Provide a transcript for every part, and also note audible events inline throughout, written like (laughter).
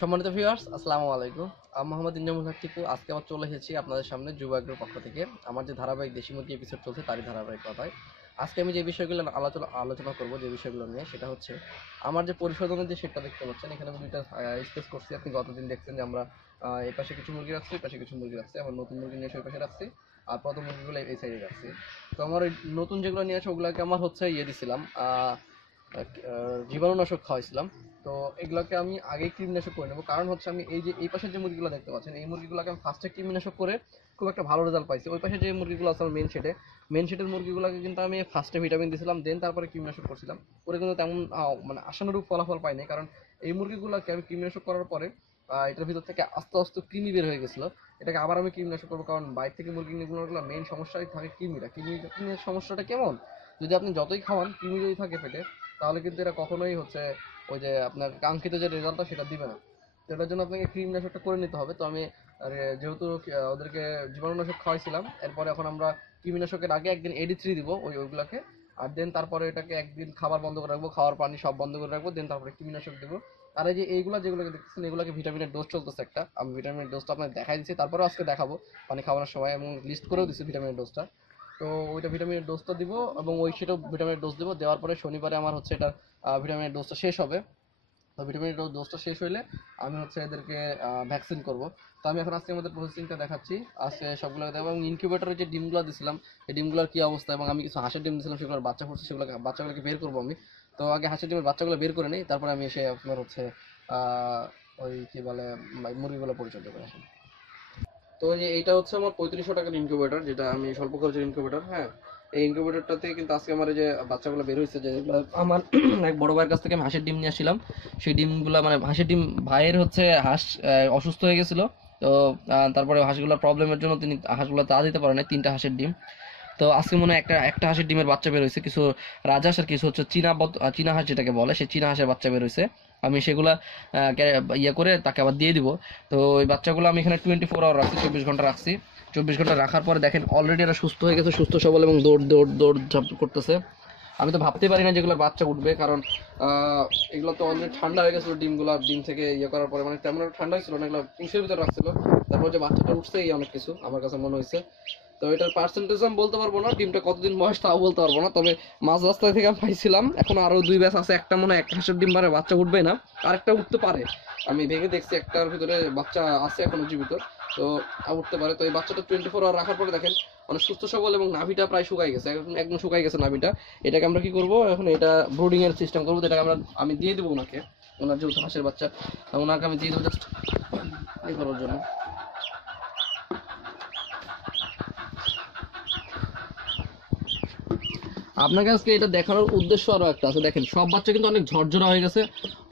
সম্মানিত ভিউয়ার্স আসসালামু আলাইকুম। আমি মোহাম্মদ ইনজামুল হক টিপু। আজকে আবার চলে এসেছি আপনাদের সামনে যুবাগ্রের পক্ষ থেকে। আমার যে ধারাবাহিক দেশি মুরগি এপিসোড চলছে, তারই ধারাবাহিকতায় আজকে আমি যে বিষয়গুলো আলোচনা আলোচনা করব, যে বিষয়গুলো নিয়ে, সেটা হচ্ছে আমার যে পরিশোধনের যে সেটটা দেখতে পাচ্ছেন, এখানে আমি দুইটা স্পেস করছি। আপনি গতদিন দেখছেন যে আমরা এই পাশে কিছু মুরগি রাখছি এই পাশে কিছু মুরগি রাখছি। আমার নতুন মুরগি নিয়ে এসে ওই পাশে রাখছি। আর প্রথম মুরগিগুলো এই সাইডে রাখছি। তো আমার ওই নতুন যেগুলো নিয়ে আসে, ওগুলোকে আমার হচ্ছে ইয়ে দিছিলাম জীবাণুনাশক খাওয়াইছিলাম। তো এগুলোকে আমি আগে কৃমিনাশক করে নেব। কারণ হচ্ছে আমি এই যে, এই পাশের যে মুরগিগুলো দেখতে পাচ্ছেন, এই মুরগিগুলোকে আমি ফার্স্টে কৃমিনাশক করে খুব একটা ভালো রেজাল্ট পাইছি। ওই পাশে যে মুরগিগুলো আছে মেন শেডে মেন শেডের মুরগিগুলোকে কিন্তু আমি ফার্স্টে ভিটামিন দিয়েছিলাম দেন তারপরে কৃমিনাশক করছিলাম। করে কিন্তু তেমন মানে আশানুরূপ ফলাফল পাইনি কারণ এই মুরগিগুলোকে আমি কৃমিনাশক করার পরে এটার ভিতর থেকে আস্তে আস্তে কৃমি বের হয়ে গেছিল। এটাকে আবার আমি কৃমিনাশক করব, কারণ বাইরে থেকে মুরগিগুলো মেন সমস্যাই থাকে কৃমিটা কৃমি সমস্যাটা কেমন? যদি আপনি যতই খাওয়ান, কৃমি যদি থাকে পেটে, তাহলে কিন্তু এটা কখনোই হচ্ছে ওই যে আপনার কাঙ্ক্ষিত যে রেজাল্টটা সেটা দিবে না। তো এটার জন্য আপনাকে কৃমিনাশকটা করে নিতে হবে। তো আমি যেহেতু ওদেরকে জীবাণুনাশক খাওয়াইছিলাম, এরপরে এখন আমরা কৃমিনাশকের আগে একদিন এডি থ্রি দিব ওই, ওইগুলাকে, আর দেন তারপরে এটাকে একদিন খাবার বন্ধ করে রাখব, খাওয়ার পানি সব বন্ধ করে রাখব দেন তারপরে কৃমিনাশক দেবো। আর এই যে এইগুলো যেগুলোকে দেখতেছেন, এগুলোকে ভিটামিনের ডোজ চলতেছে একটা। আমি ভিটামিনের ডোজটা আপনাকে দেখাই দিচ্ছি তারপরেও আজকে দেখাবো। পানি খাওয়ানোর সময় এবং লিস্ট করেও দিচ্ছি ভিটামিনের ডোজটা তো ওইটা ভিটামিনের ডোজটা দিব এবং ওই সেটাও ভিটামিনের ডোজ দিব। দেওয়ার পরে শনিবারে আমার হচ্ছে এটা ভিটামিনের ডোজটা শেষ হবে। তো ভিটামিনের ডোজটা শেষ হইলে আমি হচ্ছে এদেরকে ভ্যাকসিন করব। তো আমি এখন আজকে আমাদের প্রসেসিংটা দেখাচ্ছি। আজকে সবগুলো এবং ইনকিউবেটরে যে ডিমগুলো দিছিলাম, এই ডিমগুলোর কী অবস্থা এবং আমি কিছু হাঁসের ডিম দিয়েছিলাম সেগুলোর বাচ্চা ফুটছে সেগুলো বাচ্চাগুলোকে বের করব আমি। তো আগে হাঁসের ডিমের বাচ্চাগুলো বের করে নিই, তারপরে আমি এসে আপনার হচ্ছে ওই কি বলে, মুরগিগুলো পরিচর্যা করে আসি। তো এইটা হচ্ছে আমার পঁয়ত্রিশশো টাকার ইনকিউবেটর যেটা আমি স্বল্প খরচের ইনকিউবেটর হ্যাঁ? এই ইনকিউবেটরটাতে কিন্তু আজকে আমার যে বাচ্চাগুলো বের হয়েছে, যে আমার (clears throat) এক বড় ভাইয়ের কাছ থেকে আমি হাঁসের ডিম নিয়ে আসছিলাম। সেই ডিমগুলো মানে হাঁসের ডিম, ভাইয়ের হচ্ছে হাঁস অসুস্থ হয়ে গেছিল। তো তারপরে হাঁসগুলোর প্রবলেমের জন্য তিনি হাঁসগুলো তা দিতে পারেন, তিনটা হাঁসের ডিম। তো আজকে মনে হয় একটা একটা হাঁসের ডিমের বাচ্চা বের হয়েছে। কিছু রাজহাঁস আর কিছু হচ্ছে চীনা চীনা হাঁস যেটাকে বলে, সেই চীনা হাঁসের বাচ্চা বের হয়েছে। আমি সেগুলা ইয়ে করে তাকে আবার দিয়ে দিব। তো ওই বাচ্চাগুলো আমি এখানে টোয়েন্টি ফোর আওয়ার রাখছি, চব্বিশ ঘণ্টা রাখছি। চব্বিশ ঘণ্টা রাখার পরে দেখেন অলরেডি এরা সুস্থ হয়ে গেছে, সুস্থ, সবল এবং দৌড় দৌড় দৌড় ঝাঁপ করতেছে। আমি তো ভাবতে পারি না যেগুলো বাচ্চা উঠবে, কারণ এগুলো তো অলরেডি ঠান্ডা হয়ে গেছিল ডিমগুলো, ডিম থেকে ইয়ে করার পরে মানে তেমন ঠান্ডা হয়েছিল না, এগুলো পুষের ভিতরে রাখছিল। তারপর যে বাচ্চাটা উঠছে, এই অনেক কিছু, আমার কাছে মনে হয়েছে। তো এটার পার্সেন্টেজ আমি বলতে পারব না, ডিমটা কতদিন বয়স তাও বলতে পারব না, তবে মাঝ রাস্তা থেকে আমি পাইছিলাম, এখন আরও দুই ব্যাচ আছে, একটা মনে হয় এক হাঁসের ডিম পারে, বাচ্চা উঠবে না, আরেকটা উঠতে পারে। আমি ভেবে দেখছি একটার ভিতরে বাচ্চা আছে এখনও জীবিত, তো উঠতে পারে, তো এই বাচ্চাটা টোয়েন্টি ফোর আওয়ার রাখার পরে দেখেন, অনেক সুস্থ, সবল এবং নাভিটা প্রায় শুকাই গেছে একদম শুকাই গেছে নাভিটা। এটাকে আমরা কি করব, এখন এটা ব্রুডিং এর সিস্টেম করব এটাকে আমরা, আমি দিয়ে দেবো ওনাকে, ওনার যেহেতু হাঁসের বাচ্চা ওনাকে আমি দিয়ে দেবো জাস্ট এই করার জন্য। আপনার কাছে এটা দেখানোর উদ্দেশ্য আরও একটা আছে। দেখেন, সব বাচ্চা কিন্তু অনেক ঝরঝরা হয়ে গেছে,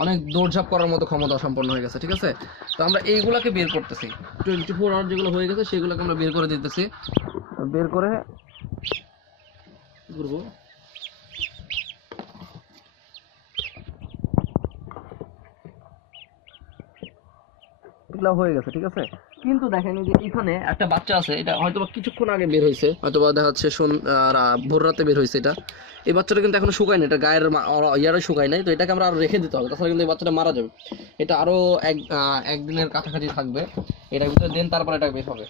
অনেক দৌড়ঝাঁপ করার মতো ক্ষমতা সম্পন্ন হয়ে গেছে, ঠিক আছে? তো আমরা এইগুলাকে বের করতেছি। টোয়েন্টি ফোর আওয়ার যেগুলো হয়ে গেছে, সেগুলোকে আমরা বের করে দিতেছি। বের করে করব হয়ে গেছে, ঠিক আছে? কিন্তু দেখেন যে এখানে একটা বাচ্চা আছে, এটা হয়তো কিছুক্ষণ আগে বের হয়েছে হয়তো বা দেখা যাচ্ছে ভোর রাতে বের হয়েছে এটা। এই বাচ্চাটা কিন্তু এখনও শুকায় না এটা গায়ের ইয়ারে শুকায় নাই, তো এটাকে আমরা আরও রেখে দিতে হবে, তাছাড়া কিন্তু এই বাচ্চাটা মারা যাবে। এটা আরও এক একদিনের কাছাকাছি থাকবে এটা কিন্তু দেন তারপর এটা বের হবে।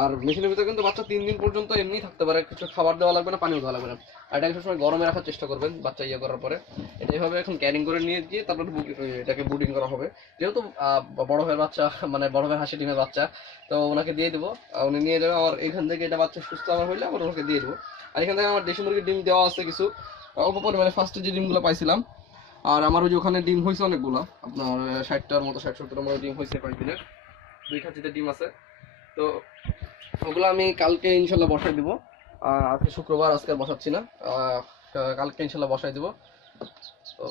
আর মেশিনের ভিতরে কিন্তু বাচ্চা তিন দিন পর্যন্ত এমনি থাকতে পারে, কিছু খাবার দেওয়া লাগবে না, পানিও দেওয়া লাগবে না। আর এটাকে সবসময় গরমে রাখার চেষ্টা করবেন, বাচ্চা ইয়ে করার পরে। এটা এইভাবে এখন ক্যারিং করে নিয়ে গিয়ে তারপর এটাকে বুডিং করা হবে। যেহেতু বড় ভাইয়ের বাচ্চা মানে বড় ভাইয়ের হাসি ডিমের বাচ্চা, তো ওনাকে দিয়ে দেবো। উনি নিয়ে যাবে আমার এখান থেকে এটা বাচ্চা সুস্থ আমার হইলে আবার ওনাকে দিয়ে দেবো। আর এখান থেকে আমার দেশি মুরগির ডিম দেওয়া আছে কিছু। অল্প পরিমাণে ফার্স্টে যে ডিমগুলো পাইছিলাম, আর আমার ওই যে ওখানে ডিম হয়েছে অনেকগুলো। আপনার ষাটটার মতো ষাট সত্তরের মতো ডিম হয়েছে কয়েকদিনের। দুই খাঁচিতে ডিম আছে। তো ওগুলো আমি কালকে ইনশাল্লাহ বসাই দিব। আজকে শুক্রবার, আজকে বসাচ্ছি না। কালকে ইনশাল্লাহ বসাই দিব। তো,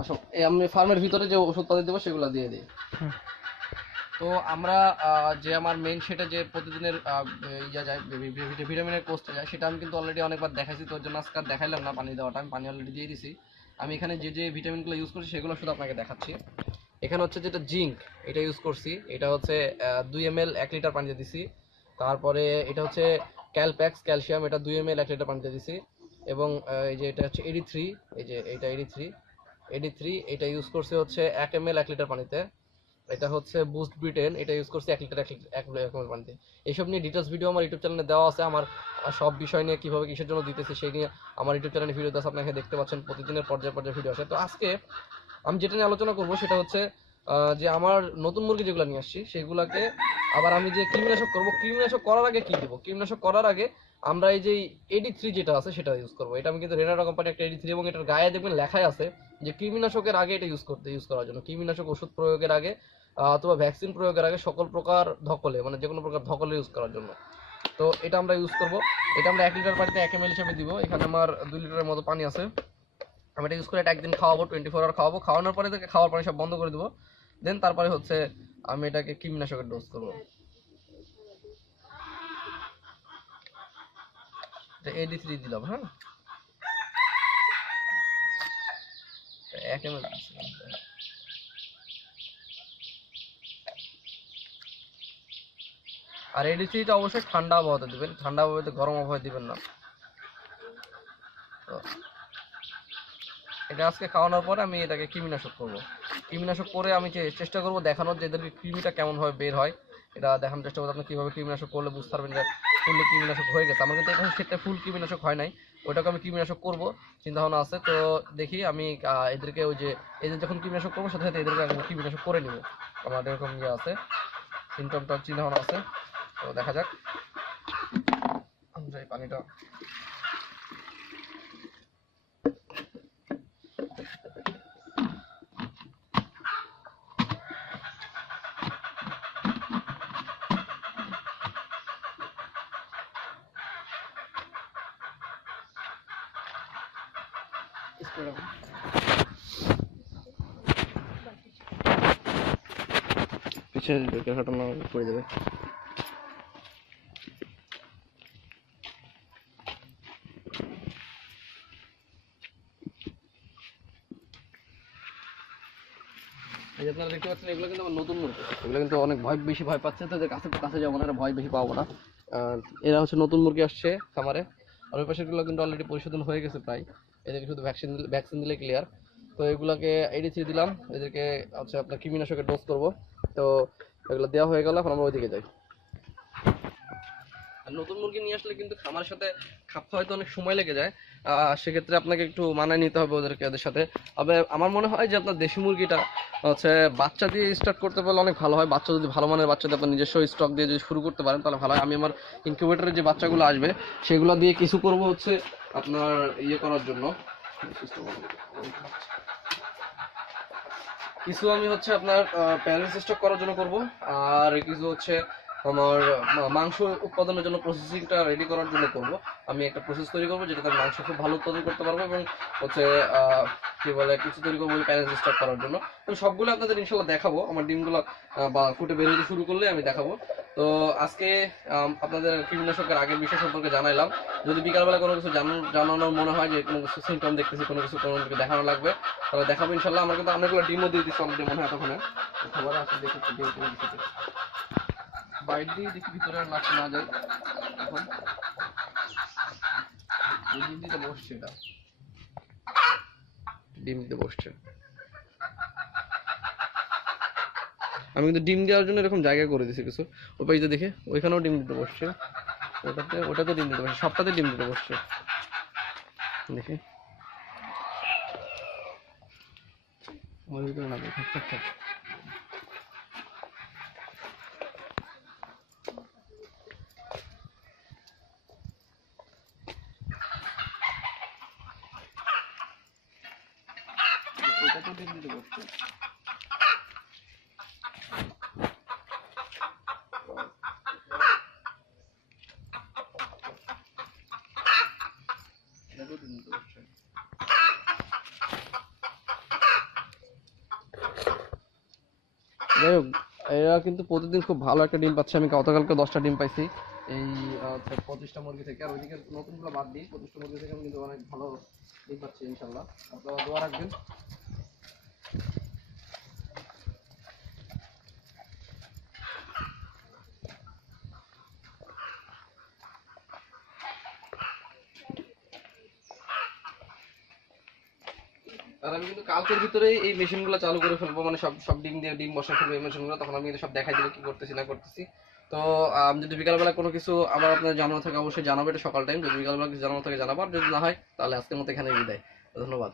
আসো আমি ফার্মের ভিতরে যে ওষুধপাতি দেবো সেগুলো দিয়ে দিই। তো আমরা যে আমার মেন সেটা যে প্রতিদিনের ইয়া যায় ভিটামিনের কোর্সটা যায়, সেটা আমি কিন্তু অলরেডি অনেকবার দেখাইছি। তোর জন্য আজকে দেখাইলাম না পানি দেওয়াটা, আমি পানি অলরেডি দিয়ে দিছি। আমি এখানে যে যে ভিটামিনগুলো ইউজ করছি, সেগুলো শুধু আপনাকে দেখাচ্ছি। এখানে হচ্ছে যেটা জিঙ্ক, এটা ইউজ করছি। এটা হচ্ছে দুই এম এল এক লিটার পানিতে দিছি। তারপরে এটা হচ্ছে ক্যালপ্যাক্স, ক্যালসিয়াম, এটা দুই এম এল এক লিটার পানিতে দিছি। এবং এই যে এটা হচ্ছে এডি থ্রি, এই যে এটা এডি থ্রি এডি থ্রি, এটা ইউজ করছি হচ্ছে এক এম এল এক লিটার পানিতে। এটা হচ্ছে বুস্ট ব্রিটেন এটা ইউজ করছি এক লিটার এক লিটার পানিতে। এইসব নিয়ে ডিটেলস ভিডিও আমার ইউটিউব চ্যানেলে দেওয়া আছে। আমার সব বিষয় নিয়ে কীভাবে কিসের জন্য দিতেছে সেই নিয়ে আমার ইউটিউব চ্যানেলে ভিডিও আছে। আপনাকে দেখতে পাচ্ছেন, প্রতিদিনের পর্যায়ে পর্যায়ে ভিডিও আসে। তো আজকে আমি যেটা নিয়ে আলোচনা করব সেটা হচ্ছে যে আমার নতুন মুরগি যেগুলো নিয়ে আসছি, সেগুলোকে আবার আমি যে কৃমিনাশক করব কৃমিনাশক করার আগে কি দেবো? কৃমিনাশক করার আগে আমরা এই যে এডি থ্রি যেটা আছে সেটা ইউজ করব। এটা আমি কিন্তু রেনাটা কোম্পানি একটা এডি থ্রি এবং এটার গায়ে দেখবেন লেখাই আছে যে কৃমিনাশকের আগে এটা ইউজ করতে ইউজ করার জন্য। কৃমিনাশক ওষুধ প্রয়োগের আগে অথবা ভ্যাকসিন প্রয়োগের আগে সকল প্রকার ধকলে মানে যে কোনো প্রকার ধকলে ইউজ করার জন্য। তো এটা আমরা ইউজ করব। এটা আমরা এক লিটার পানিতে এক এম হিসেবে দিব। এখানে আমার দুই লিটারের মতো পানি আছে। আমি এটা ইউজ করে এটা একদিন খাওয়াবো টোয়েন্টি ফোর আওয়ার খাওয়াবো। খাওয়ানোর পরে থেকে খাওয়ার পানি সব বন্ধ করে দেবো। দেন তারপরে হচ্ছে আমি এটাকে কৃমিনাশকের ডোজ করব। এডি থ্রি দিলাম হ্যাঁ? আর এডি থ্রিটা অবশ্যই ঠান্ডা আবহাওয়াতে দিবেন। ঠান্ডা আবহাওয়াতে গরম আবহাওয়া দিবেন না। এটা আজকে খাওয়ানোর পরে আমি এটাকে কৃমিনাশক করব। কৃমিনাশক করে আমি চেষ্টা করব দেখানোর যে এদেরকে কৃমিটা কেমনভাবে বের হয়, এটা দেখানোর চেষ্টা করব আপনি কীভাবে কৃমিনাশক করলে বুঝতে পারবেন যে ফুল কৃমিনাশক হয়ে গেছে। আমার কিন্তু এটা সেটা ফুল কৃমিনাশক হয় নাই, ওইটাকে আমি কৃমিনাশক করব চিন্তা ভাবনা আছে। তো দেখি আমি এদেরকে ওই যে এদের যখন কৃমিনাশক করব সাথে সাথে এদেরকে আমি কৃমিনাশক করে নিব। আমার এরকম ইয়ে আছে সিমটমটা চিন্তা ভাবনা আছে। তো দেখা যাক। পানিটা পিছিয়ে ক্যামেরাটা না পড়ে আপনারা দেখতে পাচ্ছেন, এগুলো কিন্তু আমার নতুন মুরগি এগুলো কিন্তু অনেক ভয়, বেশি ভয় পাচ্ছে তো এদের কাছে কাছে যাব না ভয় বেশি পাবো না। এরা হচ্ছে নতুন মুরগি আসছে খামারে আর ওই পাশেরগুলো কিন্তু অলরেডি পরিশোধন হয়ে গেছে প্রায়। এদেরকে শুধু ভ্যাকসিন ভ্যাকসিন দিলে ক্লিয়ার তো এগুলোকে এডিসি দিলাম। এদেরকে হচ্ছে আপনার কৃমিনাশকের ডোজ করব। তো এগুলো দেওয়া হয়ে গেল, এখন আমরা ওইদিকে যাই। নতুন মুরগি নিয়ে আসলে কিন্তু খামারের সাথে খাপ খাওয়াইতে অনেক সময় লেগে যায়। সেক্ষেত্রে আপনাকে একটু মানায় নিতে হবে ওদেরকে, ওদের সাথে। তবে আমার মনে হয় যে আপনার দেশি মুরগিটা হচ্ছে বাচ্চা দিয়ে স্টার্ট করতে পারলে অনেক ভালো হয়। বাচ্চা যদি ভালো মানের বাচ্চা দিয়ে আপনার নিজস্ব স্টক দিয়ে যদি শুরু করতে পারেন, তাহলে ভালো হয়। আমি আমার ইনকিউবেটরে যে বাচ্চাগুলো আসবে, সেগুলো দিয়ে কিছু করব হচ্ছে আপনার ইয়ে করার জন্য। কিছু আমি হচ্ছে আপনার প্যারেন্টস স্টক করার জন্য করব। আর কিছু হচ্ছে আমার মাংস উৎপাদনের জন্য প্রসেসিংটা রেডি করার জন্য করব। আমি একটা প্রসেস তৈরি করব যেটাতে আমি মাংস খুব ভালো উৎপাদন করতে পারব এবং হচ্ছে কি বলে, কিছু তৈরি করব প্যারেন্টস স্টক করার জন্য। আমি সবগুলো আপনাদের ইনশাল্লাহ দেখাবো। আমার ডিমগুলো বা ফুটে বের হতে শুরু করলে আমি দেখাবো। তো আজকে আপনাদের কীটনাশকের আগের বিষয় সম্পর্কে জানাইলাম। যদি বিকালবেলা কোনো কিছু জানানো জানানোর মনে হয় যে কোনো কিছু সিমটম দেখতেছি, কোনো কিছু কোনো কিছু দেখানো লাগবে, তাহলে দেখাবো ইনশাল্লাহ। আমার কিন্তু অনেকগুলো ডিমও দিয়ে দিচ্ছি অলরেডি মনে হয় তখন খবর আছে দেখি একটু ডিম টিম দিতে। বাইরে দিয়ে দেখি ভিতরে আর নাচতে না যায়। এখন ডিম দিতে বসছে এটা। ডিম দিতে বসছে। আমি কিন্তু ডিম দেওয়ার জন্য এরকম জায়গা করে দিছি কিছু। ওই পাশে দেখে ওইখানেও ডিম দিতে বসছে। ওটাতে ওটাতে ডিম দিতে বসছে। সবটাতে ডিম দিতে বসছে। দেখি। ওই না থাক থাক থাক ওটাতে ডিম দিতে বসছে এটাতেও ডিম দিতে বসছে যাই হোক এরা কিন্তু প্রতিদিন খুব ভালো একটা ডিম পাচ্ছে। আমি গতকালকে দশটা ডিম পাইছি। এই পঁচিশটা মুরগি থেকে। আর ওইদিকে নতুনগুলো বাদ দিই পঁচিশটা মুরগি থেকে আমি কিন্তু অনেক ভালো ডিম পাচ্ছি ইনশাল্লাহ। আপনারা দোয়া রাখবেন। তারা আমি কিন্তু কালকের ভিতরে এই মেশিনগুলো চালু করে ফেলব মানে সব সব ডিম দিয়ে ডিম বসা ফেলব এই মেশিনগুলো, তখন আমি সব দেখাই দেবো কি করতেছি, না করতেছি। তো, আমি, যদি বিকালবেলা কোনো কিছু আমার আপনার জানানো থাকে, অবশ্যই জানাব, এটা সকাল টাইম যদি বিকালবেলা কিছু জানানো থাকে জানাব, আর যদি না হয়, তাহলে আজকের মতো এখানে বিদায়। ধন্যবাদ।